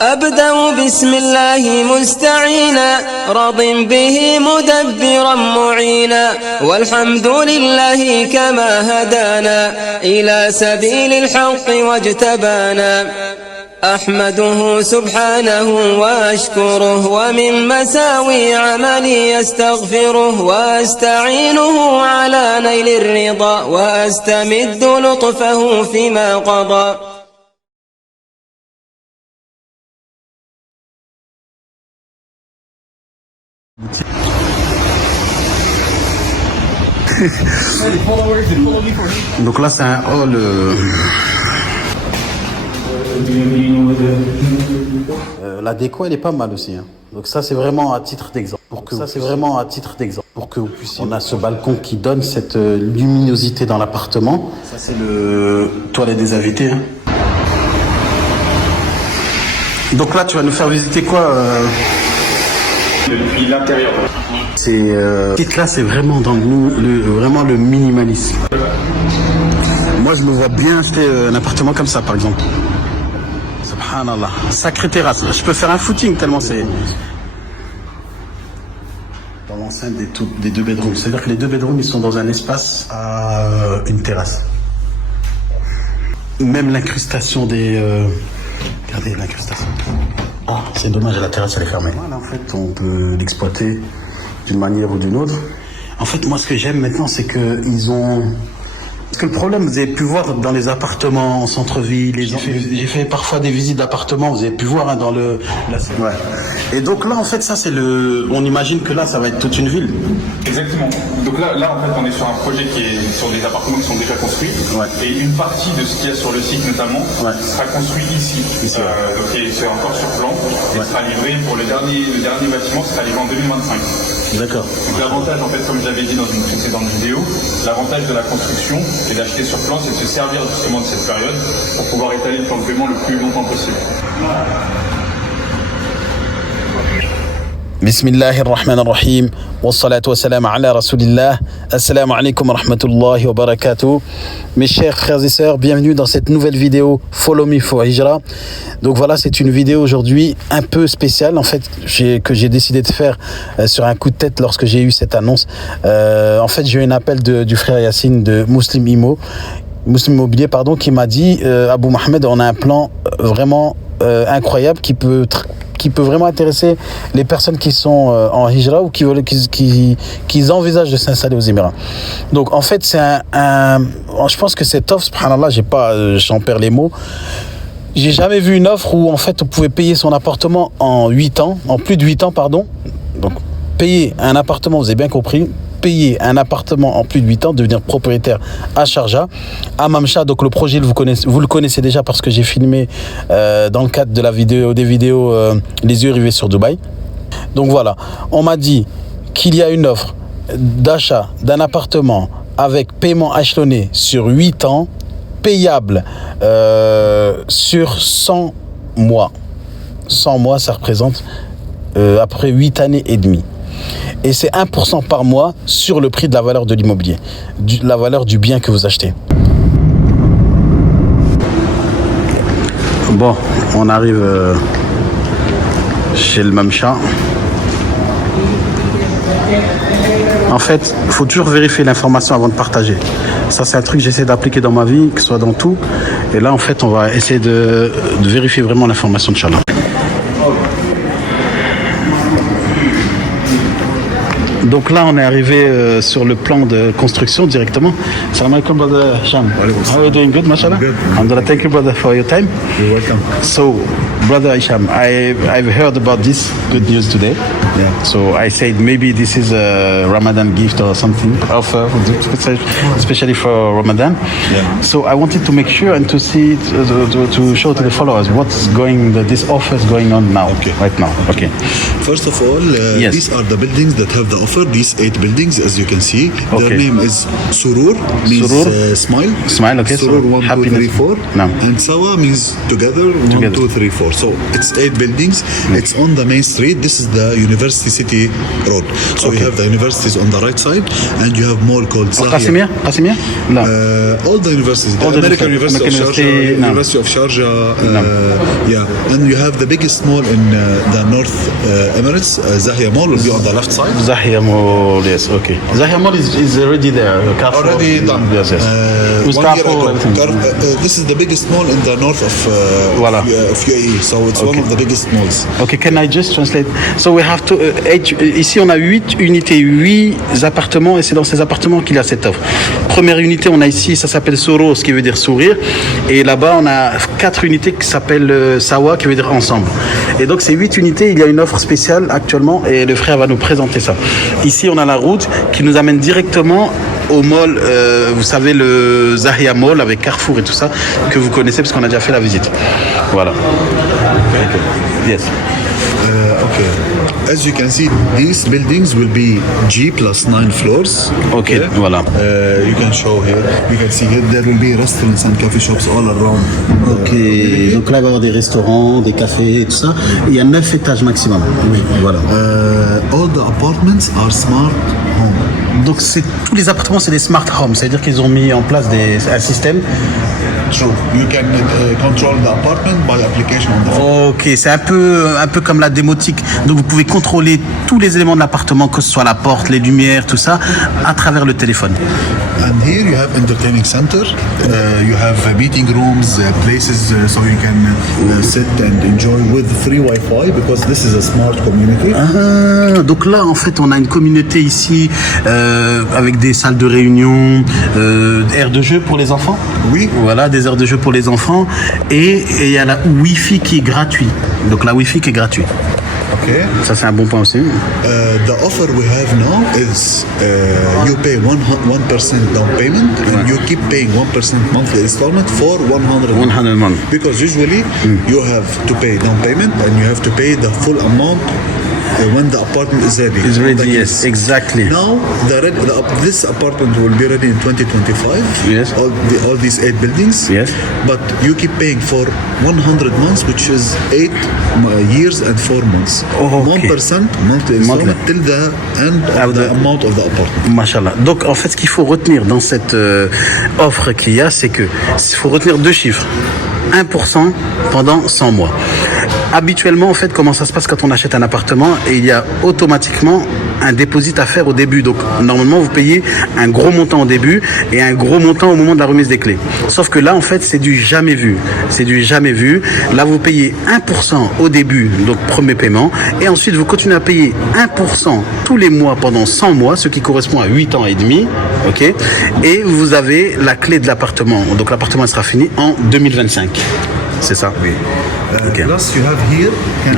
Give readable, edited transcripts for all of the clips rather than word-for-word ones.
أبدأ بسم الله مستعينا راض به مدبرا معينا والحمد لله كما هدانا إلى سبيل الحق واجتبانا أحمده سبحانه وأشكره ومن مساوي عملي أستغفره وأستعينه على نيل الرضا وأستمد لطفه فيما قضى. Donc là c'est un hall la déco elle est pas mal aussi hein. Donc ça c'est vraiment à titre d'exemple pour que vous puissiez, on a ce balcon qui donne cette luminosité dans l'appartement. Ça c'est le toilette des invités hein. Donc là tu vas nous faire visiter quoi depuis l'intérieur. C'est là c'est vraiment dans vraiment le minimalisme. Moi je me vois bien acheter un appartement comme ça par exemple. Subhanallah, sacrée terrasse. Je peux faire un footing tellement c'est dans l'enceinte des deux bedrooms. C'est-à-dire que les deux bedrooms ils sont dans un espace à une terrasse. Même l'incrustation des regardez l'incrustation. Ah, c'est dommage, la terrasse elle est fermée. Voilà, en fait, on peut l'exploiter d'une manière ou d'une autre. En fait, moi, ce que j'aime maintenant, c'est que ils ont. Parce que le problème, vous avez pu voir dans les appartements en centre-ville, j'ai fait parfois des visites d'appartements, vous avez pu voir hein, dans le. Ouais. Et donc là, en fait, ça c'est le. On imagine que là, ça va être toute une ville. Exactement. Donc là, en fait, on est sur un projet qui est sur des appartements qui sont déjà construits. Ouais. Et une partie de ce qu'il y a sur le site notamment sera construit ici. Donc c'est encore sur plan. Et sera livré pour le dernier bâtiment sera livré en 2025. D'accord. Donc l'avantage, en fait, comme je l'avais dit dans une précédente vidéo, l'avantage de la construction et d'acheter sur plan, c'est de se servir justement de cette période pour pouvoir étaler le plan de paiement le plus longtemps possible. Bismillahirrahmanirrahim. Wassalatu wassalamu ala rasulillah. Assalamu alaikum wa rahmatullahi wa barakatuh. Mes chers frères et sœurs, bienvenue dans cette nouvelle vidéo Follow Me for Hijra. Donc voilà, c'est une vidéo aujourd'hui un peu spéciale en fait que j'ai décidé de faire sur un coup de tête lorsque j'ai eu cette annonce. En fait, j'ai eu un appel du frère Yassine de Muslim Immobilier qui m'a dit Abou Mohamed, on a un plan vraiment incroyable qui peut vraiment intéresser les personnes qui sont en hijra ou qui envisagent de s'installer aux Émirats. Donc en fait c'est je pense que cette offre, subhanallah, j'en perds les mots. J'ai jamais vu une offre où en fait on pouvait payer son appartement en plus de 8 ans pardon. Donc payer un appartement, vous avez bien compris, payer un appartement en plus de 8 ans, devenir propriétaire à Sharjah, à Mamcha. Donc le projet, vous le connaissez déjà parce que j'ai filmé dans le cadre de des vidéos Les yeux rivés sur Dubaï. Donc voilà, on m'a dit qu'il y a une offre d'achat d'un appartement avec paiement échelonné sur 8 ans, payable sur 100 mois. 100 mois, ça représente après 8 années et demie. Et c'est 1% par mois sur le prix de la valeur de l'immobilier, la valeur du bien que vous achetez. Bon, on arrive chez le Mamcha. En fait, il faut toujours vérifier l'information avant de partager. Ça, c'est un truc que j'essaie d'appliquer dans ma vie, que ce soit dans tout. Et là, en fait, on va essayer de vérifier vraiment l'information, Inch'Allah. Donc là, on est arrivé sur le plan de construction directement. Salam alaikum, brother Hisham. How are you doing? Good, mashallah? Good. Alhamdulillah, thank you, brother, for your time. You're welcome. So, brother Hisham, I've heard about this good news today. Yeah. So I said maybe this is a Ramadan gift or something, offer, especially for Ramadan. Yeah. So I wanted to make sure and to see, to show to the followers what's this offer is going on now, right now. Okay. First of all, yes. These are the buildings that have the offer. These 8 buildings, as you can see. Okay. Their name is Surur, means Surur. smile. Smile, okay. Surur 1, 2, 3, 4. No. And Sawa means together, 1, 2, 3, 4. So it's 8 buildings. It's on the main street. This is the university University City Road. So you have the universities on the right side, and you have mall called Zahia. Qasimia? No. All the universities, the All the American University of Sharjah, no. University of Sharjah, yeah, and you have the biggest mall in the North Emirates. Zahia Mall will be on the left side. Zahia Mall, yes, okay. Zahia Mall is already there. Carrefour. Already done. Yes, yes. With 1 year Carrefour, ago. everything. This is the biggest mall in the north of Voilà. UAE, so it's one of the biggest malls. Okay, can I just translate? So we have to, ici on a 8 unités, 8 appartements, et c'est dans ces appartements qu'il y a cette offre. Première unité, on a ici, ça s'appelle Soro, ce qui veut dire sourire, et là-bas on a 4 unités qui s'appellent Sawa, qui veut dire ensemble. Et donc ces 8 unités, il y a une offre spéciale actuellement, et le frère va nous présenter ça. Ici on a la route qui nous amène directement au mall, vous savez, le Zahia Mall avec Carrefour et tout ça, que vous connaissez parce qu'on a déjà fait la visite. Voilà. Okay. Yes. Okay. As you can see, these buildings will be G plus 9 floors. Okay, voilà. You can show here. You can see here there will be restaurants and coffee shops all around. Ok, donc là il va y avoir des restaurants, des cafés et tout ça. Il y a 9 étages maximum. Oui, voilà. All the apartments are smart home. Donc tous les appartements c'est des smart homes, c'est-à-dire qu'ils ont mis en place un système. So you can control the apartment by application on the phone. Ok, c'est un peu comme la démotique. Donc vous pouvez contrôler tous les éléments de l'appartement, que ce soit la porte, les lumières, tout ça, à travers le téléphone. And here you have entertaining center. You have meeting rooms, places so you can sit and enjoy with free Wi-Fi because this is a smart community. Ah, donc là en fait on a une communauté ici avec des salles de réunion, aires de jeu pour les enfants. Oui. Voilà, des aires de jeu pour les enfants et il y a la Wi-Fi qui est gratuite. Donc la Wi-Fi qui est gratuite. Okay. Ça c'est un bon point aussi. The offer we have now is you pay 1% down payment and you keep paying 1% monthly installment for 100 months. Because usually you have to pay down payment and you have to pay the full amount when the apartment is ready. Is ready, yes, exactly. Now this apartment will be ready in 2025. Yes. All these 8 buildings. Yes. But you keep paying for 100 months, which is 8 years and 4 months. Oh, okay. 1% monthly installment till the end of the amount of the apartment. Mashallah. Donc en fait ce qu'il faut retenir dans cette offre qu'il y a, c'est que il faut retenir 2 chiffres. 1% pendant 100 mois. Habituellement, en fait, comment ça se passe quand on achète un appartement, et il y a automatiquement un dépôt à faire au début. Donc, normalement, vous payez un gros montant au début et un gros montant au moment de la remise des clés. Sauf que là, en fait, c'est du jamais vu. C'est du jamais vu. Là, vous payez 1% au début, donc premier paiement, et ensuite, vous continuez à payer 1% tous les mois pendant 100 mois, ce qui correspond à 8 ans et demi, ok? Et vous avez la clé de l'appartement. Donc, l'appartement sera fini en 2025. C'est ça? Oui. Okay. Plus you have here, can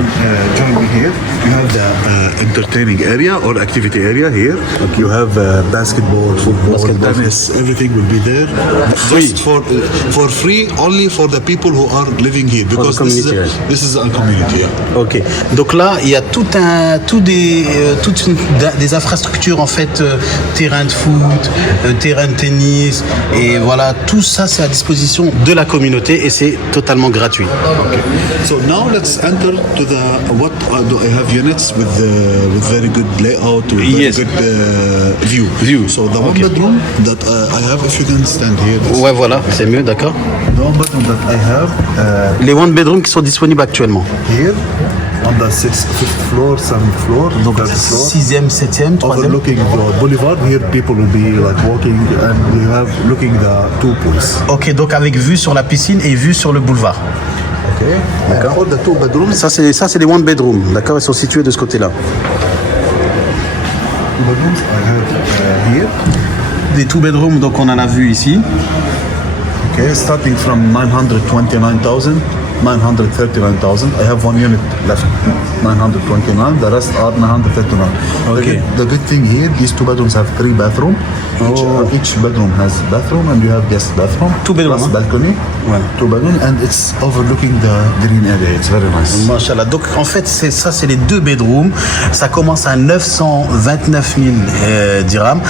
join me here. You have the entertaining area or activity area here. Okay. You have basketball, football, tennis. Everything will be there. Just for free, only for the people who are living here because this is a community. Yeah. Ok. Donc là, il y a toutes des infrastructures en fait, terrain de foot, terrain de tennis, et voilà, tout ça c'est à disposition de la communauté et c'est totalement gratuit. Okay. So now let's enter to the what do I have units with very good layout, with very good view. So the one bedroom that I have, if you can stand here. Ouais, voilà, c'est mieux, d'accord. The one bedroom that I have. Les one bedroom qui sont disponibles actuellement. Here. On the 5th floor, 7th floor, donc 6e, 7e, 3e. Overlooking the boulevard, here people will be like walking and we have looking the 2 pools. Ok, donc avec vue sur la piscine et vue sur le boulevard. Ok, d'accord. The 2 bedrooms. Ça c'est les one bedroom, d'accord, ils sont situés de ce côté-là. Bedrooms I have here. Des 2 bedrooms, donc on en a vu ici. Okay, starting from 929,000. 939,000. I have 1 unit left, 929. The rest are 939. Okay. The good thing here, these 2 bedrooms have 3 bathrooms. Each bedroom has bathroom, and you have guest bathroom. 2 bedrooms. Plus balcony. Ouais. 2 bedrooms, and it's overlooking the green area. It's very nice. Mashallah. Donc en fait, c'est les 2 bedrooms. Ça commence à 929 000 dirhams.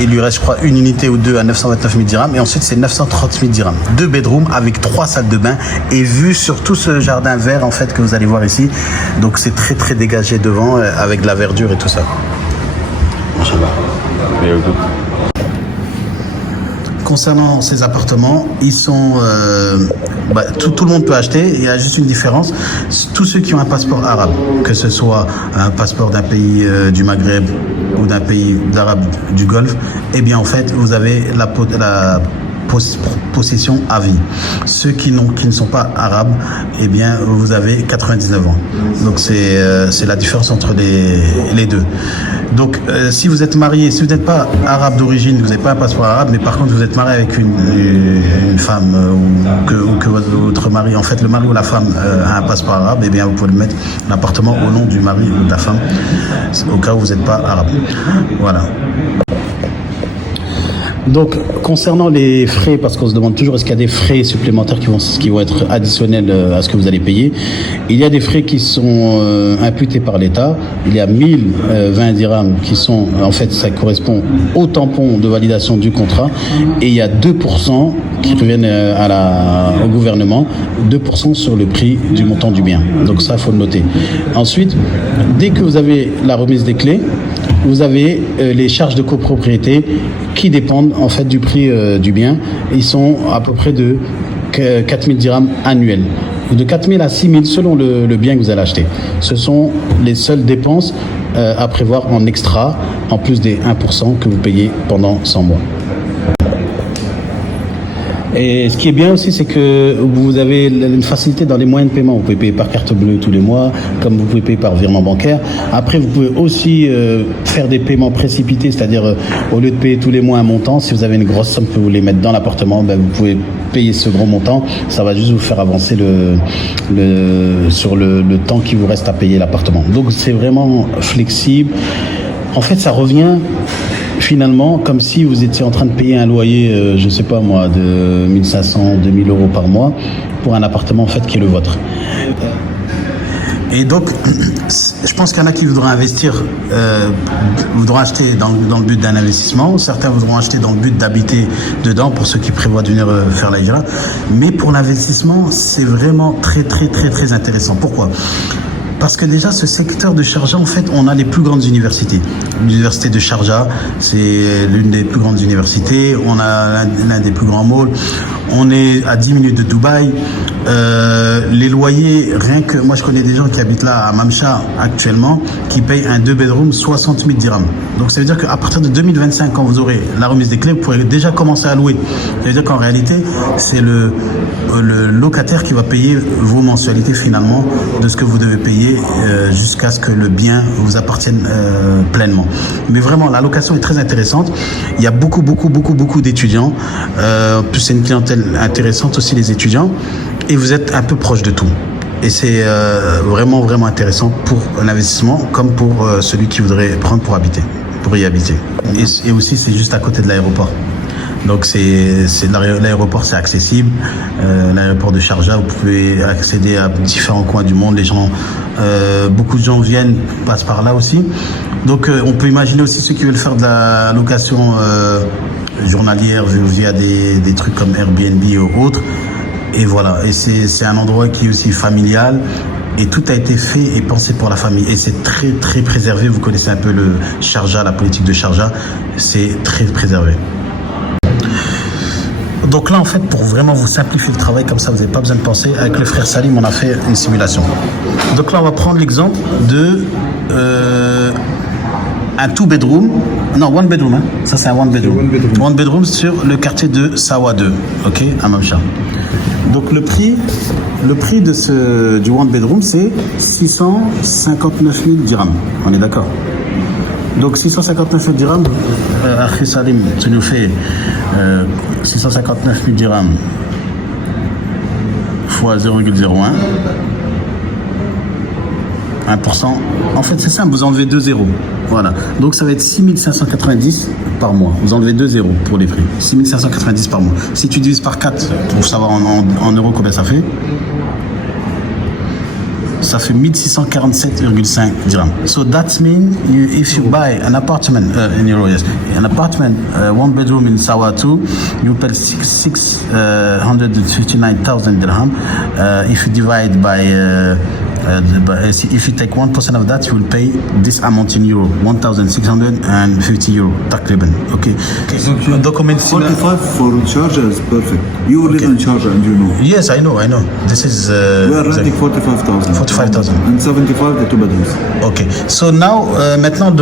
Il lui reste, je crois, une unité ou 2 à 929 000 dirhams. Et ensuite, c'est 930 000 dirhams. 2 bedrooms avec 3 salles de bain et vue sur tout ce jardin vert en fait que vous allez voir ici. Donc c'est très très dégagé devant avec de la verdure et tout ça. Concernant ces appartements, ils sont tout le monde peut acheter. Il y a juste une différence. Tous ceux qui ont un passeport arabe, que ce soit un passeport d'un pays du Maghreb ou d'un pays d'arabe du Golfe, eh bien en fait vous avez la possession à vie. Ceux qui ne sont pas arabes, eh bien vous avez 99 ans. Donc c'est la différence entre les deux. Donc si vous êtes marié, si vous n'êtes pas arabe d'origine, vous n'avez pas un passeport arabe, mais par contre vous êtes marié avec une femme ou que votre mari, en fait le mari ou la femme a un passeport arabe, eh bien vous pouvez mettre l'appartement au nom du mari ou de la femme, au cas où vous n'êtes pas arabe. Voilà. Donc, concernant les frais, parce qu'on se demande toujours est-ce qu'il y a des frais supplémentaires qui vont être additionnels à ce que vous allez payer. Il y a des frais qui sont imputés par l'État. Il y a 1020 dirhams qui sont, en fait, ça correspond au tampon de validation du contrat. Et il y a 2% qui reviennent au gouvernement, 2% sur le prix du montant du bien. Donc ça, il faut le noter. Ensuite, dès que vous avez la remise des clés, vous avez les charges de copropriété qui dépendent en fait du prix du bien. Ils sont à peu près de 4000 dirhams annuels. De 4000 à 6000 selon le bien que vous allez acheter. Ce sont les seules dépenses à prévoir en extra, en plus des 1% que vous payez pendant 100 mois. Et ce qui est bien aussi, c'est que vous avez une facilité dans les moyens de paiement. Vous pouvez payer par carte bleue tous les mois, comme vous pouvez payer par virement bancaire. Après, vous pouvez aussi faire des paiements précipités, c'est-à-dire au lieu de payer tous les mois un montant, si vous avez une grosse somme que vous voulez mettre dans l'appartement, ben, vous pouvez payer ce gros montant. Ça va juste vous faire avancer sur le temps qui vous reste à payer l'appartement. Donc c'est vraiment flexible. En fait, ça revient finalement comme si vous étiez en train de payer un loyer, je sais pas moi, de 1500, 2000 euros par mois pour un appartement en fait qui est le vôtre. Et donc, je pense qu'il y en a qui voudront investir, voudront acheter dans le but d'un investissement. Certains voudront acheter dans le but d'habiter dedans pour ceux qui prévoient de venir faire la hijra. Mais pour l'investissement, c'est vraiment très, très, très, très intéressant. Pourquoi ? Parce que déjà, ce secteur de Sharjah, en fait, on a les plus grandes universités. L'université de Sharjah, c'est l'une des plus grandes universités. On a l'un des plus grands malls. On est à 10 minutes de Dubaï. Les loyers, rien que... Moi, je connais des gens qui habitent là, à Mamcha, actuellement, qui payent un 2-bedroom 60 000 dirhams. Donc, ça veut dire qu'à partir de 2025, quand vous aurez la remise des clés, vous pourrez déjà commencer à louer. Ça veut dire qu'en réalité, c'est le locataire qui va payer vos mensualités, finalement, de ce que vous devez payer jusqu'à ce que le bien vous appartienne pleinement. Mais vraiment, la location est très intéressante. Il y a beaucoup d'étudiants. Plus c'est une clientèle intéressante aussi, les étudiants. Et vous êtes un peu proche de tout. Et c'est vraiment intéressant pour un investissement comme pour celui qui voudrait prendre pour y habiter. Et aussi, c'est juste à côté de l'aéroport. Donc l'aéroport, c'est accessible. L'aéroport de Sharjah, vous pouvez accéder à différents coins du monde. Les gens, beaucoup de gens passent par là aussi. Donc on peut imaginer aussi ceux qui veulent faire de la location journalière via des trucs comme Airbnb ou autres. Et voilà, et c'est un endroit qui est aussi familial et tout a été fait et pensé pour la famille. Et c'est très très préservé. Vous connaissez un peu le Sharjah, la politique de Sharjah, c'est très préservé. Donc là, en fait, pour vraiment vous simplifier le travail, comme ça, vous n'avez pas besoin de penser. Avec le frère Salim, on a fait une simulation. Donc là, on va prendre l'exemple de un one bedroom. Hein. Ça, c'est un one bedroom. One bedroom sur le quartier de Sawa 2, ok, à Mamcha. Donc le prix du one bedroom, c'est 659 000 dirhams. On est d'accord? Donc 659 000 dirhams, Akhi Salim, tu nous fais 659 000 dirhams fois 0,01. 1%. En fait, c'est simple, vous enlevez 2 zéros. Voilà. Donc, ça va être 6590 par mois. Vous enlevez 2 zéros pour les prix. 6590 par mois. Si tu divises par 4, pour savoir en euros combien ça fait, ça fait 1647,5 dirhams. So that means if you buy an apartment in euro, yes, an apartment, one bedroom in Sawa 2, you pay 659,000 dirham. If you divide by if you take 1% of that, you will pay this amount in euro, 1,650 euro, تقريبا. Okay. Document 45 for Sharjah is perfect. You live in Sharjah and you know. Yes, I know. This is. We are renting 45,000. 45,000. And 75 the 2 bedrooms. Ok. So now, maintenant,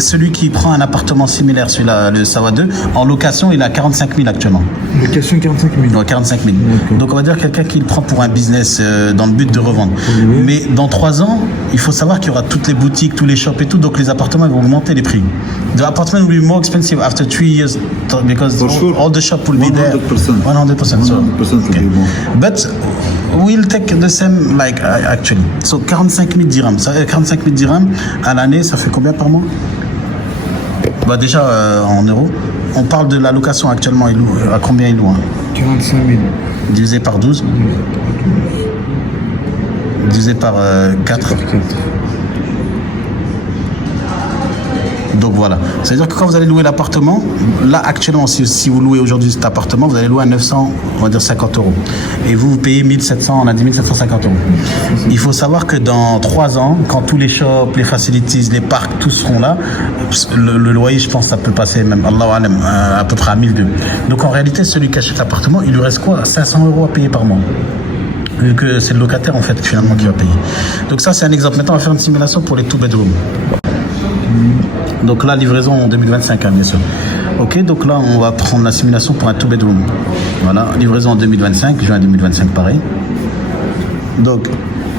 celui qui prend un appartement similaire, celui-là, le Sawa 2, en location, il a 45 000 actuellement. Location 45 000. Ouais, 45 000. Okay. Donc on va dire quelqu'un qui le prend pour un business dans le but de revendre. Oui. Mais dans 3 ans, il faut savoir qu'il y aura toutes les boutiques, tous les shops et tout, donc les appartements ils vont augmenter les prix. The apartment will be more expensive after 3 years because all the shop will be there. 100%. 100%. So, 100% okay. But we'll take the same like actually. So 45 000 dirhams. 45 000 dirhams à l'année, ça fait combien par mois? Bah déjà en euros. On parle de la location actuellement, à combien il loue 45 000. Divisé par 12. Divisé par 4. Donc voilà. C'est-à-dire que quand vous allez louer l'appartement, là actuellement, si vous louez aujourd'hui cet appartement, vous allez louer à 900, on va dire 50 euros. Et vous payez 1700, on a dit 1750 euros. Il faut savoir que dans 3 ans, quand tous les shops, les facilities, les parcs, tous seront là, le loyer, je pense, ça peut passer même, Allahu alam, à peu près à 1200. Donc en réalité, celui qui achète l'appartement, il lui reste quoi? 500 euros à payer par mois. Vu que c'est le locataire en fait finalement qui va payer. Donc ça c'est un exemple. Maintenant on va faire une simulation pour les 2 bedrooms. Donc là livraison en 2025 hein, bien sûr. Ok, donc là on va prendre la simulation pour un 2 bedroom. Voilà, livraison en 2025, juin 2025 pareil. Donc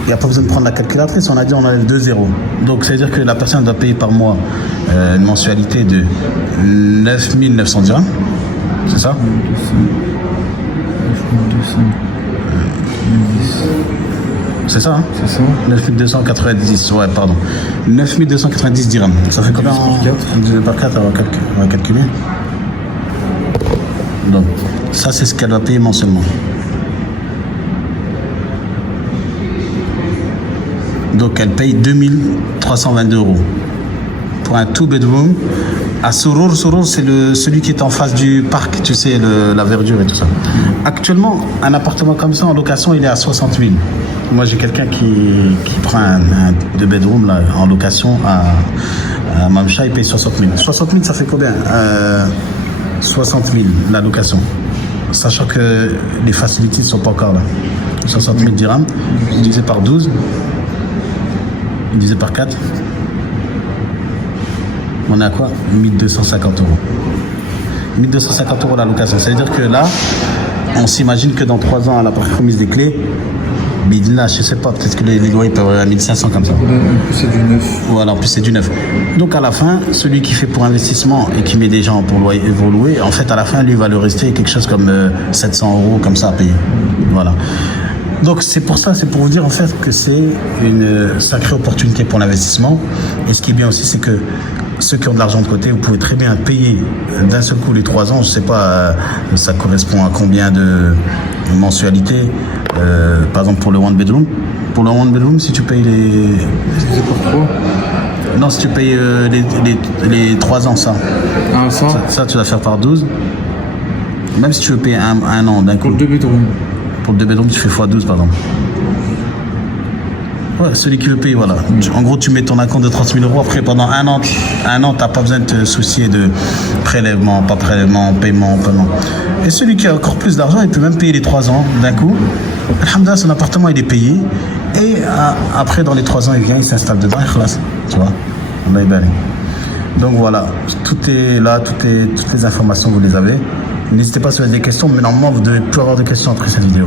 il n'y a pas besoin de prendre la calculatrice, on a dit on enlève 2 zéros. Donc ça veut dire que la personne doit payer par mois une mensualité de 9 900 dirhams. C'est ça? 9 200. C'est ça, hein? C'est ça. 9290, ouais, pardon. 9290 dirhams. Ça fait combien? Divisé par 4, on va calculer. Donc, ça, c'est ce qu'elle va payer mensuellement. Donc, elle paye 2322 euros pour un 2 bedroom. À Sourour, c'est celui qui est en face du parc, tu sais, la verdure et tout ça. Actuellement, un appartement comme ça en location, il est à 60 000. Moi, j'ai quelqu'un qui prend un 2 bedroom là, en location à Mamcha, il paye 60 000. 60 000, ça fait combien 60 000 la location. Sachant que les facilities ne sont pas encore là. 60 000 dirhams, divisé par 12, divisé par 4. On est à quoi? 1250 euros. 1250 euros la location. Ça veut dire que là, on s'imagine que dans 3 ans, à la remise des clés, là, je sais pas, peut-être que les loyers peuvent aller à 1500 comme ça. En plus, c'est du neuf. Voilà, en plus, c'est du neuf. Donc, à la fin, celui qui fait pour investissement et qui met des gens pour louer, en fait, à la fin, lui, va lui rester quelque chose comme 700 euros comme ça à payer. Voilà. Donc c'est pour ça, c'est pour vous dire en fait que c'est une sacrée opportunité pour l'investissement. Et ce qui est bien aussi, c'est que ceux qui ont de l'argent de côté, vous pouvez très bien payer d'un seul coup les 3 ans. Je sais pas, ça correspond à combien de mensualités. Par exemple pour le one bedroom. Pour le one bedroom, si tu payes les... C'est pour 3. Non, si tu payes les 3 ans, ça. Ah, Ça, tu vas faire par 12. Même si tu veux payer un an d'un coup. Pour le 2 bedrooms. Pour le 2 bedrooms, tu fais x12 par exemple. Ouais, celui qui veut payer, voilà. En gros, tu mets ton acompte de 30 000 euros. Après, pendant un an, t'as pas besoin de te soucier de prélèvement, pas prélèvement, paiement. Et celui qui a encore plus d'argent, il peut même payer les 3 ans d'un coup. Alhamdoulilah, son appartement, il est payé. Et après, dans les 3 ans, il vient, il s'installe dedans, il khalas. Tu vois. Allah est. Donc voilà, tout est là, toutes les informations, vous les avez. N'hésitez pas si vous avez des questions, mais normalement, vous devez plus avoir de questions après cette vidéo.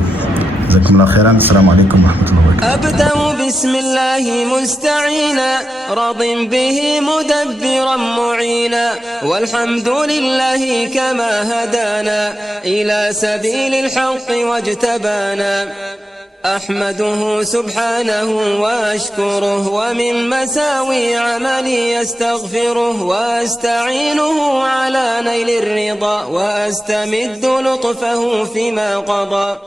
جزاكم الله خيرا السلام عليكم ورحمة الله وبركاته. أبدأ بسم الله مستعينا راض به مدبرا معينا والحمد لله كما هدانا إلى سبيل الحق واجتبانا أحمده سبحانه وأشكره ومن مساوي عملي يستغفره وأستعينه على نيل الرضا وأستمد لطفه فيما قضى